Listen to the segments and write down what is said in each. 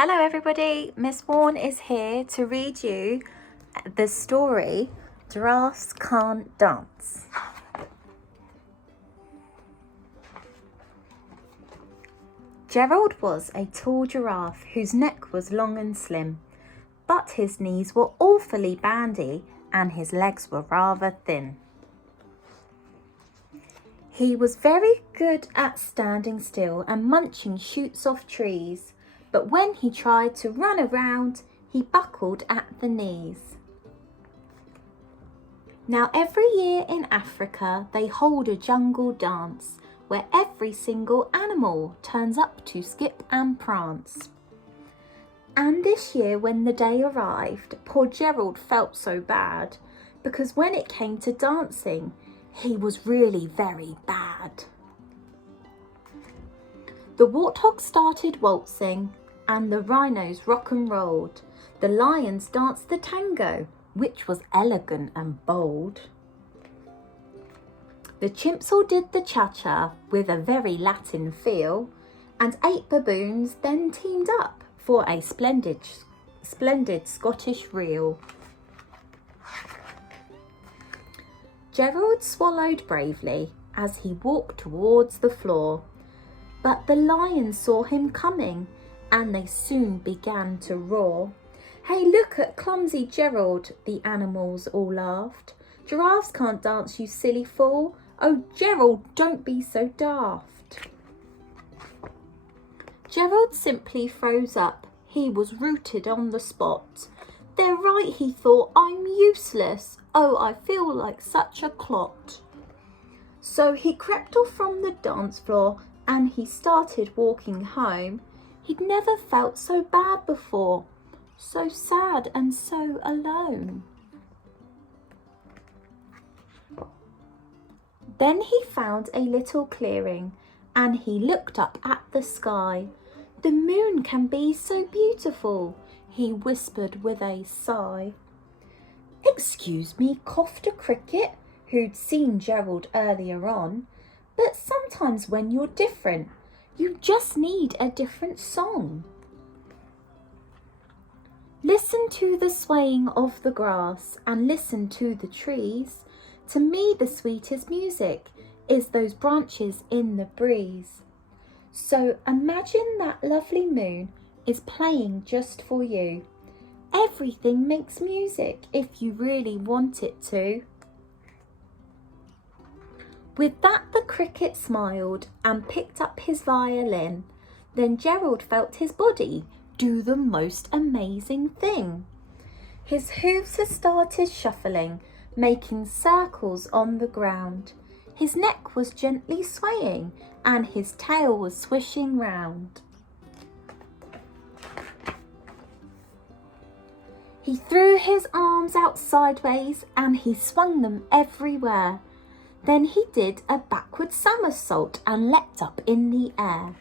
Hello everybody, Miss Warne is here to read you the story Giraffes Can't Dance. Gerald was a tall giraffe whose neck was long and slim, but his knees were awfully bandy and his legs were rather thin. He was very good at standing still and munching shoots off trees, but when he tried to run around, he buckled at the knees. Now every year in Africa, they hold a jungle dance where every single animal turns up to skip and prance. And this year when the day arrived, poor Gerald felt so bad because when it came to dancing, he was really very bad. The warthogs started waltzing and the rhinos rock and rolled. The lions danced the tango, which was elegant and bold. The chimps all did the cha-cha with a very Latin feel, and 8 baboons then teamed up for a splendid Scottish reel. Gerald swallowed bravely as he walked towards the floor, but the lions saw him coming and they soon began to roar. "Hey, look at clumsy Gerald," the animals all laughed. "Giraffes can't dance, you silly fool. Oh, Gerald, don't be so daft." Gerald simply froze up. He was rooted on the spot. "They're right," he thought. "I'm useless. Oh, I feel like such a clot." So he crept off from the dance floor and he started walking home. He'd never felt so bad before, so sad and so alone. Then he found a little clearing and he looked up at the sky. "The moon can be so beautiful," he whispered with a sigh. "Excuse me," coughed a cricket who'd seen Gerald earlier on, "but sometimes when you're different, you just need a different song." Listen to the swaying of the grass and listen to the trees. To me the sweetest music is those branches in the breeze. So imagine that lovely moon is playing just for you. Everything makes music if you really want it to. With that the cricket smiled and picked up his violin. Then Gerald felt his body do the most amazing thing. His hooves had started shuffling, making circles on the ground. His neck was gently swaying and his tail was swishing round. He threw his arms out sideways and he swung them everywhere. Then he did a backward somersault and leapt up in the air.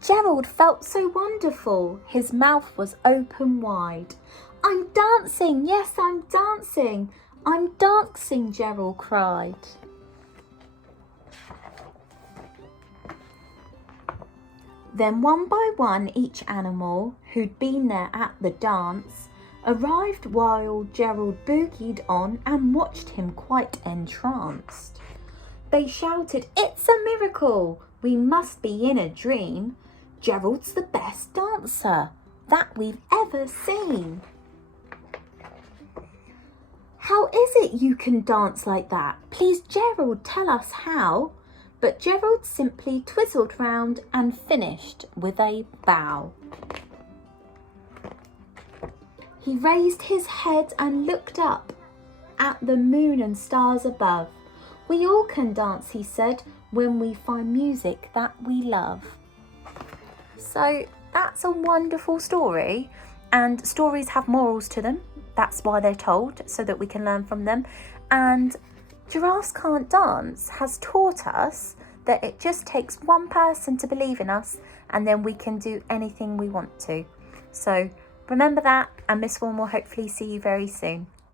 Gerald felt so wonderful. His mouth was open wide. "I'm dancing, yes, I'm dancing. I'm dancing," Gerald cried. Then one by one each animal who'd been there at the dance arrived while Gerald boogied on and watched him quite entranced. They shouted, "It's a miracle! We must be in a dream. Gerald's the best dancer that we've ever seen." "How is it you can dance like that? Please, Gerald, tell us how." But Gerald simply twizzled round and finished with a bow. He raised his head and looked up at the moon and stars above. "We all can dance," he said, "when we find music that we love." So that's a wonderful story, and stories have morals to them. That's why they're told, so that we can learn from them. And Giraffes Can't Dance has taught us that it just takes one person to believe in us and then we can do anything we want to. So remember that, and Miss Warne will hopefully see you very soon.